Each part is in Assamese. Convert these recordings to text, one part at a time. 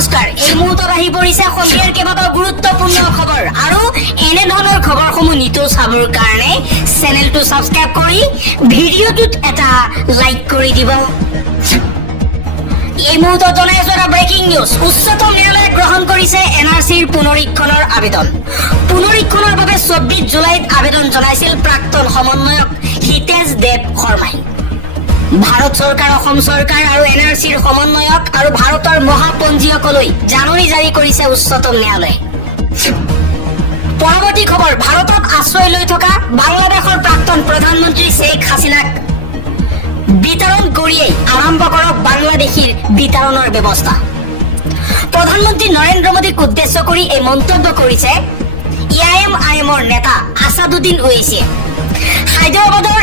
নমস্কাৰ এই মুহূৰ্তত আহি পৰিছে সন্ধিয়াৰ কেইবাটাও গুৰুত্বপূৰ্ণ খবৰ আৰু এনে ধৰণৰ খবৰসমূহ নিতৌ চাবৰ কাৰণে চেনেলটো সাবস্ক্ৰাইব কৰি ভিডিঅ'টোত এটা লাইক কৰি দিব। এই মুহূৰ্তত জনাইছো এটা ব্ৰেকিং নিউজ। উচ্চতম ন্যায়ালয়ে গ্ৰহণ কৰিছে এনআৰচিৰ পুনৰীক্ষণৰ আবেদন। পুনৰীক্ষণৰ বাবে 24 জুলাইত আবেদন জনাইছিল প্ৰাক্তন সমন্বয়ক হিতেশ দেৱ শৰ্মাই। ভাৰত চৰকাৰ, অসম চৰকাৰ আৰু এনআৰচিৰ সমন্বয়ক আৰু ভাৰতৰ মহাপঞ্জীয়কলৈ জাননী জাৰি কৰিছে উচ্চতম ন্যায়ালয়ে। পৰৱৰ্তী খবৰ, ভাৰতত আশ্ৰয় লৈ থকা বাংলাদেশৰ প্ৰাক্তন প্ৰধানমন্ত্ৰী শ্বেখ হাছিনাক বিতৰণ কৰিয়েই আৰম্ভ কৰক বাংলাদেশীৰ বিতৰণৰ ব্যৱস্থা। প্ৰধানমন্ত্ৰী নৰেন্দ্ৰ মোদীক উদ্দেশ্য কৰি এই মন্তব্য কৰিছে এআইএমৰ নেতা আছাদুদ্দিন ওৱেইছিয়ে। হায়দৰাবাদৰ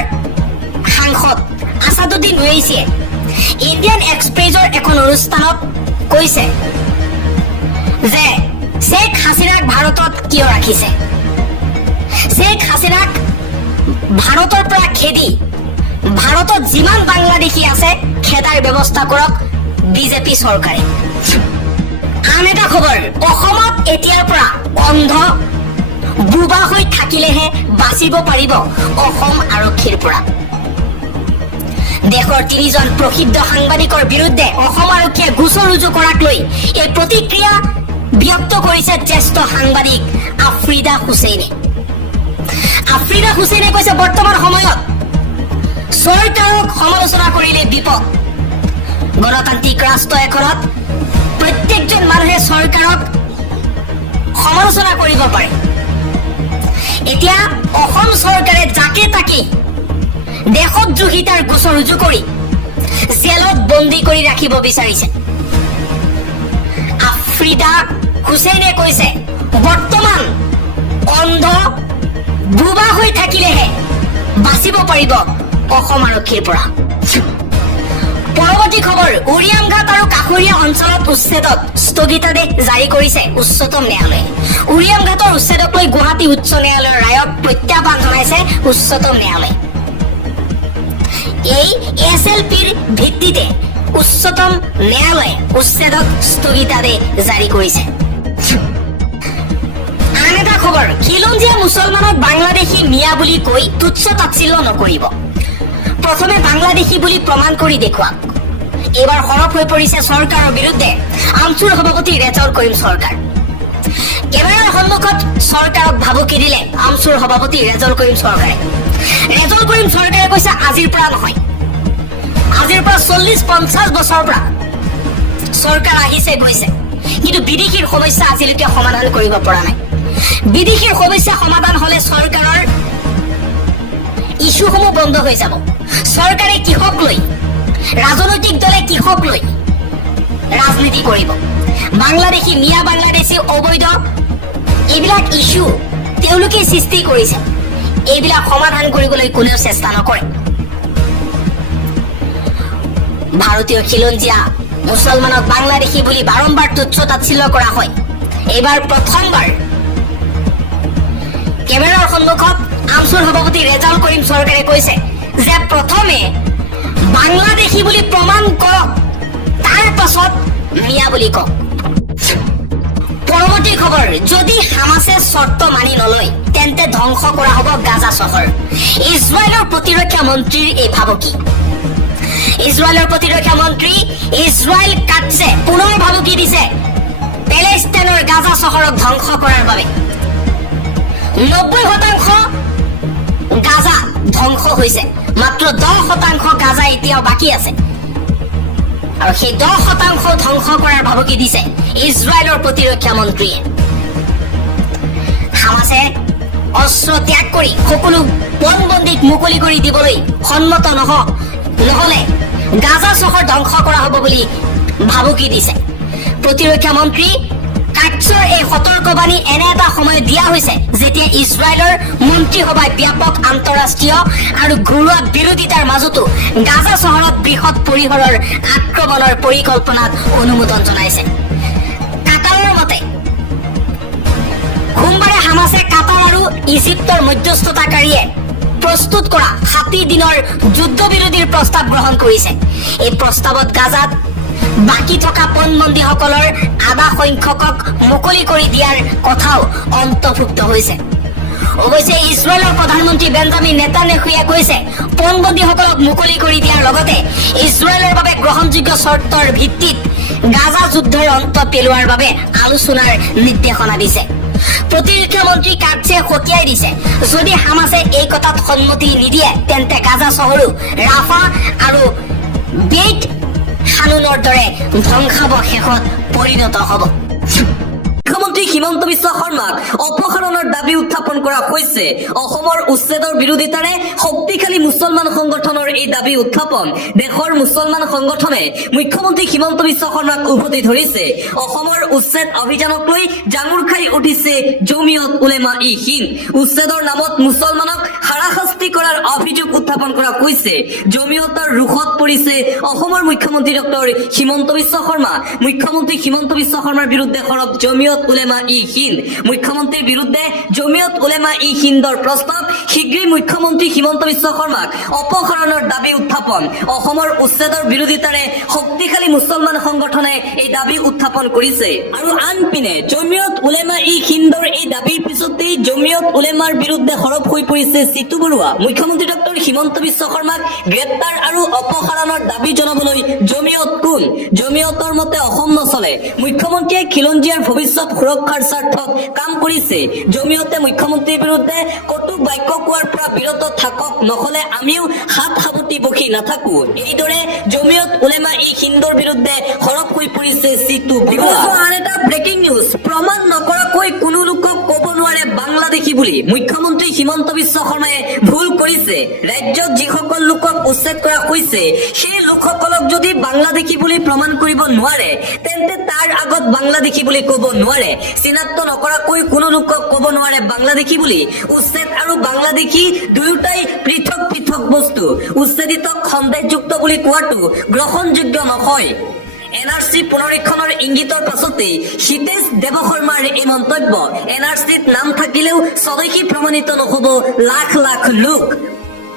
সাংসদ আছাদুদ্দিন ওৱেইছিয়ে ইণ্ডিয়ান এক্সপ্ৰেছৰ এখন অনুষ্ঠানত কৈছে যে শ্বেখ হাছিনাক ভাৰতত কিয় ৰাখিছে। শ্বেখ হাছিনাক ভাৰতৰ পৰা খেদি ভাৰতত যিমান বাংলাদেশী আছে খেদাৰ ব্যৱস্থা কৰক বিজেপি চৰকাৰে। আন এটা খবৰ, অসমত এতিয়াৰ পৰা অন্ধ বুবা হৈ থাকিলেহে বাচিব পাৰিব অসম আৰক্ষীৰ পৰা। দেশৰ 3জন প্ৰসিদ্ধ সাংবাদিকৰ বিৰুদ্ধে অসম আৰক্ষীয়ে গোচৰ ৰুজু কৰাক লৈ এই প্ৰতিক্ৰিয়া ব্যক্ত কৰিছে জ্যেষ্ঠ সাংবাদিক আফ্ৰিদা হুছেইনে। আফ্ৰিদা হুছেইনে কৈছে বৰ্তমান সময়ত চৰকাৰক সমালোচনা কৰিলে বিপদ। গণতান্ত্ৰিক ৰাষ্ট্ৰ এখনত প্ৰত্যেকজন মানুহে চৰকাৰক সমালোচনা কৰিব পাৰে। এতিয়া অসম চৰকাৰে যাকে তাকে দেশদ্ৰোহিতাৰ গোচৰ ৰুজু কৰি জেলত বন্দী কৰি ৰাখিব বিচাৰিছে। আফ্ৰিদা হুছেইনে কৈছে বৰ্তমান অন্ধ বুবা হৈ থাকিলেহে বাচিব পাৰিব অসম আৰক্ষীৰ পৰা। পৰৱৰ্তী খবৰ, উৰিয়ামঘাট আৰু কাষৰীয়া অঞ্চলত উচ্ছেদত স্থগিতাদেশ জাৰি কৰিছে উচ্চতম ন্যায়ালয়ে। উৰিয়ামঘাটৰ উচ্ছেদক লৈ গুৱাহাটী উচ্চ ন্যায়ালয়ৰ ৰায়ক প্ৰত্যাহ্বান জনাইছে উচ্চতম ন্যায়ালয়ে। এই এছএলপিৰ ভিত্তিতে উচ্চতম ন্যায়ালয়ে উচ্ছেদক স্থগিতাদেশ জাৰি কৰিছে। আন এটা খবৰ, খিলঞ্জীয়া মুছলমানক বাংলাদেশী মিয়া বুলি কৈ তুচ্ছ তাচ্ছিল্য নকৰিব। প্ৰথমে বাংলাদেশী বুলি প্ৰমাণ কৰি দেখুৱাওক। এইবাৰ সৰব হৈ পৰিছে চৰকাৰৰ বিৰুদ্ধে আমচুৰ সভাপতি ৰেজাউল কৰিম চৰকাৰ। কেমেৰাৰ সন্মুখত চৰকাৰক ভাবুকি দিলে আমচুৰ সভাপতি ৰেজাউল কৰিম চৰকাৰে। ৰেজাউল কৰিম চৰকাৰে কৈছে আজিৰ পৰা নহয়, আজিৰ পৰা 40-50 বছৰৰ পৰা চৰকাৰ আহিছে গৈছে, কিন্তু বিদেশীৰ সমস্যা আজিলৈকে সমাধান কৰিব পৰা নাই। বিদেশীৰ সমস্যা সমাধান হলে চৰকাৰৰ ইস্যুসমূহ বন্ধ হৈ যাব। চৰকাৰে কিহক লৈ, ৰাজনৈতিক দলে কিহক লৈ ৰাজনীতি কৰিব। বাংলাদেশী মিয়া বাংলাদেশী অবৈধ এইবিলাক ইস্যু তেওঁলোকে সৃষ্টি কৰিছে, এইবিলাক সমাধান কৰিবলৈ কোনেও চেষ্টা নকৰে। ভাৰতীয় খিলঞ্জীয়া মুছলমানক বাংলাদেশী বুলি বাৰম্বাৰ তুচ্ছ তাচ্ছিল্য কৰা হয়। এইবাৰ প্ৰথমবাৰ কেমেৰাৰ সন্মুখত আমচুৰ সভাপতি ৰেজাউল কৰিম চৰকাৰে কৈছে যে প্ৰথমে বাংলাদেশী বুলি প্ৰমাণ কৰক, তাৰ পাছত মিয়া বুলি কওক। পৰৱৰ্তী খবৰ, যদি হামাছে চৰ্ত মানি নলয় তেন্তে ধ্বংস কৰা হ'ব গাজা চহৰ। ইজৰাইলৰ প্ৰতিৰক্ষা মন্ত্ৰীৰ এই ভাবুকি। ইজৰাইলৰ প্ৰতিৰক্ষা মন্ত্ৰী ইজৰাইল কাটছে পুনৰ ভাবুকি দিছে পেলেষ্টাইনৰ গাজা চহৰক ধ্বংস কৰাৰ বাবে। 90% গাজা ধ্বংস হৈছে, মাত্ৰ 10% গাজা এতিয়াও বাকী আছে, আৰু সেই 10% ধ্বংস কৰাৰ ভাবুকি দিছে ইজৰাইলৰ প্ৰতিৰক্ষা মন্ত্ৰীয়ে। হামাছে অস্ত্ৰ ত্যাগ কৰি সকলো পণবন্দীক মুকলি কৰি দিবলৈ সন্মত নহলে গাজা চহৰ ধ্বংস কৰা হ'ব বুলি ভাবুকি দিছে। প্ৰতিৰক্ষা মন্ত্ৰী কাটছৰ এই সতৰ্কবাণী এনে এটা সময়ত দিয়া হৈছে যেতিয়া ইজৰাইলৰ মন্ত্ৰীসভাই ব্যাপক আন্তঃৰাষ্ট্ৰীয় আৰু ঘৰুৱা বিৰোধিতাৰ মাজতো গাজা চহৰত বৃহৎ পৰিসৰৰ আক্ৰমণৰ পৰিকল্পনাত অনুমোদন জনাইছে। কাটাৰৰ মতে সোমবাৰে হামাছে কাটাৰ আৰু ইজিপ্তৰ মধ্যস্থতাকাৰীয়ে প্ৰস্তুত কৰা 60 দিনৰ যুদ্ধবিৰতিৰ প্ৰস্তাৱ গ্ৰহণ কৰিছে। এই প্ৰস্তাৱত গাজাত বাকী থকা পণবন্দীসকলৰ আধা সংখ্যকক মুকলি কৰি দিয়াৰ কথাও অন্তৰ্ভুক্ত হৈছে। অৱশ্যে ইজৰাইলৰ প্ৰধানমন্ত্ৰী বেঞ্জামিন নেতান্যাহুৱে কৈছে পণবন্দীসকলক মুকলি কৰি দিয়াৰ লগতে ইজৰাইলৰ বাবে গ্ৰহণযোগ্য চৰ্তৰ ভিত্তিত গাজা যুদ্ধৰ অন্ত পেলোৱাৰ বাবে আলোচনাৰ নিৰ্দেশনা দিছে। প্ৰতিৰক্ষা মন্ত্ৰী কাটছে সকীয়াই দিছে, যদি হামাছে এই কথাত সন্মতি নিদিয়ে তেন্তে গাজা চহৰো ৰাফা আৰু বেইট হানুনৰ দৰে ধ্বংসাৱশেষত পৰিণত হ'ব। মুখ্যমন্ত্ৰী হিমন্ত বিশ্ব শৰ্মাক অপসাৰণৰ দাবী উত্থাপন কৰা হৈছে। অসমৰ উচ্ছেদৰ বিৰোধিতাৰে শক্তিশালী মুছলমান সংগঠনৰ এই দাবী উত্থাপন। দেশৰ মুছলমান সংগঠনে মুখ্যমন্ত্ৰী হিমন্ত বিশ্ব শৰ্মাক উভতি ধৰিছে। অসমৰ উচ্ছেদ অভিযানক লৈ জাঙুৰ খাই উঠিছে জমিয়ত উলেমা ই হিন্দ। উচ্ছেদৰ নামত মুছলমানক হাৰাশাস্তি কৰাৰ অভিযোগ উত্থাপন কৰা হৈছে। জমিয়তৰ ৰোষত পৰিছে অসমৰ মুখ্যমন্ত্ৰী ডক্টৰ হিমন্ত বিশ্ব শৰ্মা। মুখ্যমন্ত্ৰী হিমন্ত বিশ্ব শৰ্মাৰ বিৰুদ্ধে সৰব জমিয়ত উলেমা ই হিন্দ। মুখ্যমন্ত্ৰীৰ বিৰুদ্ধে জমিয়ত উলেমা ই হিন্দৰ প্ৰস্তাৱ, শীঘ্ৰেই মুখ্যমন্ত্ৰী হিমন্ত বিশ্ব শৰ্মাক অপসাৰণৰ দাবী উত্থাপন। অসমৰ উচ্ছেদৰ বিৰোধিতাৰে শক্তিশালী মুছলমান সংগঠনে এই দাবী উত্থাপন কৰিছে। আৰু আনপিনে জমিয়ত উলেমা ই হিন্দৰ এই দাবীৰ পিছতেই জমিয়ত উলেমাৰ বিৰুদ্ধে সৰব হৈ পৰিছে চিতু বৰুৱা। মুখ্যমন্ত্ৰী ডক্টৰ হিমন্ত বিশ্ব শৰ্মাক গ্ৰেপ্তাৰ আৰু অপসাৰণৰ দাবী জনাবলৈ জমিয়ত কোন? জমিয়তৰ মতে অসম নচলে। মুখ্যমন্ত্ৰীয়ে খিলঞ্জীয়াৰ ভৱিষ্যত সুৰক্ষাৰ স্বাৰ্থত কাম কৰিছে। জমিয়তে মুখ্যমন্ত্ৰীৰ বিৰুদ্ধে কটু বাক্য কোৱাৰ পৰা বিৰত থাকক, নহলে আমিও হাত সাৱটি বহি নাথাকো। এইদৰে জমিয়ত উলেমা ই হিন্দৰ বিৰুদ্ধে সৰব হৈ পৰিছে চিতু বৰুৱা। আন এটা ব্ৰেকিং নিউজ, প্ৰমাণ নকৰাকৈ কোনো লোকক ক'ব নোৱাৰে বাংলাদেশী বুলি মুখ্যমন্ত্ৰী হিমন্ত বিশ্ব শৰ্মাই ভুল কৰিছে। ৰাজ্যত যিসকল লোকক উচ্ছেদ কৰা হৈছে সেই লোকসকলক যদি বাংলাদেশী বুলি প্ৰমাণ কৰিব নোৱাৰে তেন্তে তাৰ আগত বাংলাদেশী বুলি ক'ব নোৱাৰে। চিনাক্ত নকৰাকৈ কোনো লোকক ক'ব নোৱাৰে বাংলাদেশী বুলি। উচ্ছেদ আৰু বাংলাদেশী দুয়োটাই পৃথক পৃথক বস্তু। উচ্ছেদিতক সন্দেহযুক্ত বুলি কোৱাটো গ্ৰহণযোগ্য নহয়। NRC পুনৰীক্ষণৰ ইংগিতৰ পাছতেই হিতেশ দেৱশৰ্মাৰ এই মন্তব্য। NRCত নাম থাকিলেও স্বদেশী প্ৰমাণিত নহ'ব লাখ লাখ লোক।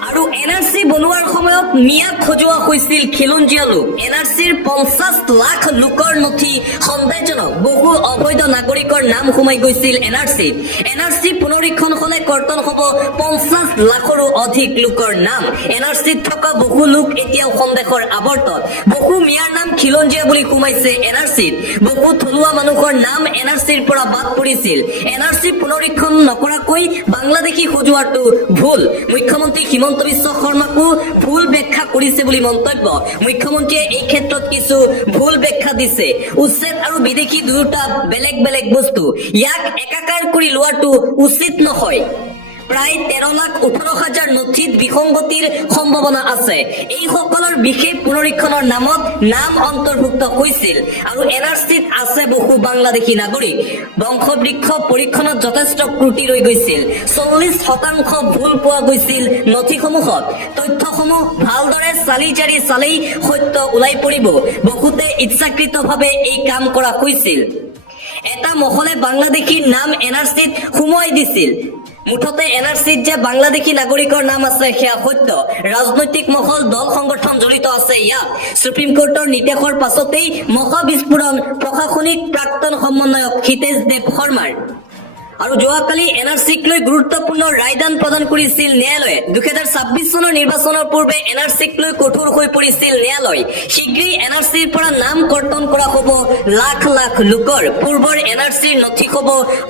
আৰু NRC বনোৱাৰ সময়ত মিয়াক খজোৱা হৈছিল খিলঞ্জীয়া লোক। NRCৰ 50 লাখ লোকৰ নথি সন্দেহজনক। বহু অবৈধ নাগৰিকৰ নাম সোমাই গৈছিল NRCত। NRC পুনৰীক্ষণ হলে কৰ্তন হ'ব 50 লাখৰো অধিক লোকৰ নাম। NRCত থকা বহু লোক এতিয়াও সন্দেহৰ আৱৰ্তত। বহু মিয়াৰ নাম খিলঞ্জীয়া বুলি সোমাইছে NRCত। বহু থলুৱা মানুহৰ নাম NRCৰ পৰা বাদ পৰিছিল। NRC পুনৰীক্ষণ নকৰাকৈ বাংলাদেশী সজোৱাটো ভুল। মুখ্যমন্ত্ৰী হিমন্ত বিশ্ব শৰ্মাকো ভুল ব্যাখ্যা কৰিছে বুলি মন্তব্য। মুখ্যমন্ত্ৰীয়ে এই ক্ষেত্ৰত কিছু ভুল ব্যাখ্যা দিছে। উচ্ছেদ আৰু বিদেশী দুয়োটা বেলেগ বেলেগ বস্তু। ইয়াক একাকাৰ কৰি লোৱাটো উচিত নহয়। প্ৰায় 13,18,000 নথিত বিসংগতিৰ সম্ভাৱনা আছে। এইসকলৰ বিশেষ পুনৰীক্ষণৰ নামত নাম অন্তৰ্ভুক্ত হৈছিল। আৰু NRCত আছে বহু বাংলাদেশী নাগৰিক। বংশবৃক্ষ পৰীক্ষণত যথেষ্ট ত্ৰুটি ৰৈ গৈছিল। 40% ভুল পোৱা গৈছিল নথিসমূহত। তথ্যসমূহ ভালদৰে চালি জাৰি চালেই সত্য ওলাই পৰিব। বহুতে ইচ্ছাকৃতভাৱে এই কাম কৰা হৈছিল। এটা মহলে বাংলাদেশীৰ নাম NRCত সুমুৱাই দিছিল। মুঠতে NRCত যে বাংলাদেশী নাগৰিকৰ নাম আছে সেয়া সত্য। ৰাজনৈতিক মহল, দল সংগঠন জড়িত আছে ইয়াত। সুপ্ৰিম কোৰ্টৰ নিৰ্দেশৰ পাছতেই মহা বিস্ফোৰণ প্ৰশাসনিক প্ৰাক্তন সমন্বয়ক হিতেশ দেৱ শৰ্মাৰ। আৰু যোৱাকালি NRCক লৈ গুৰুত্বপূৰ্ণ ৰায়দান প্ৰদান কৰিছিল ন্যায়ালয়ে। 2026 চনৰ নিৰ্বাচনৰ পূৰ্বে NRCক লৈ কঠোৰ হৈ পৰিছিল ন্যায়ালয়। শীঘ্ৰেই NRCৰ পৰা নাম কৰ্তন কৰা হ'ব লাখ লাখ লোকৰ। পূৰ্বৰ NRCৰ নথি হ'ব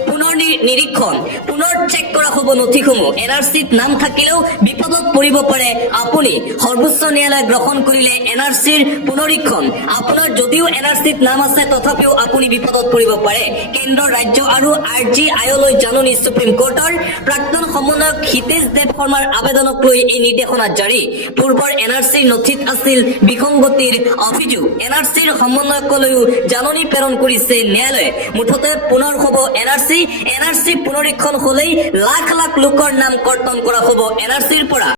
পুনৰ নিৰীক্ষণ, পুনৰ চেক কৰা হ'ব নথিসমূহ। NRCত নাম থাকিলেও বিপদত পৰিব পাৰে আপুনি। সৰ্বোচ্চ ন্যায়ালয়ে গ্ৰহণ কৰিলে NRCৰ পুনৰীক্ষণ। আপোনাৰ যদিও NRCত নাম আছে তথাপিও আপুনি বিপদত পৰিব পাৰে। কেন্দ্ৰ, ৰাজ্য আৰু RGI জাননী সুপ্ৰিম কোৰ্টৰ প্ৰাক্তন সমন্বয়ক হিতেশ দেৱ শৰ্মাৰ আবেদনক লৈ এই নিৰ্দেশনা জাৰি। পূৰ্বৰ NRCৰ নথিত আছিল বিসংগতিৰ অভিযোগ। NRCৰ সমন্বয়কলৈও জাননী প্ৰেৰণ কৰিছে ন্যায়ালয়ে। মুঠতে পুনৰ হ'ব NRC পুনৰীক্ষণ হলেই লাখ লাখ লোকৰ নাম কৰ্তন কৰা হ'ব NRCৰ পৰা।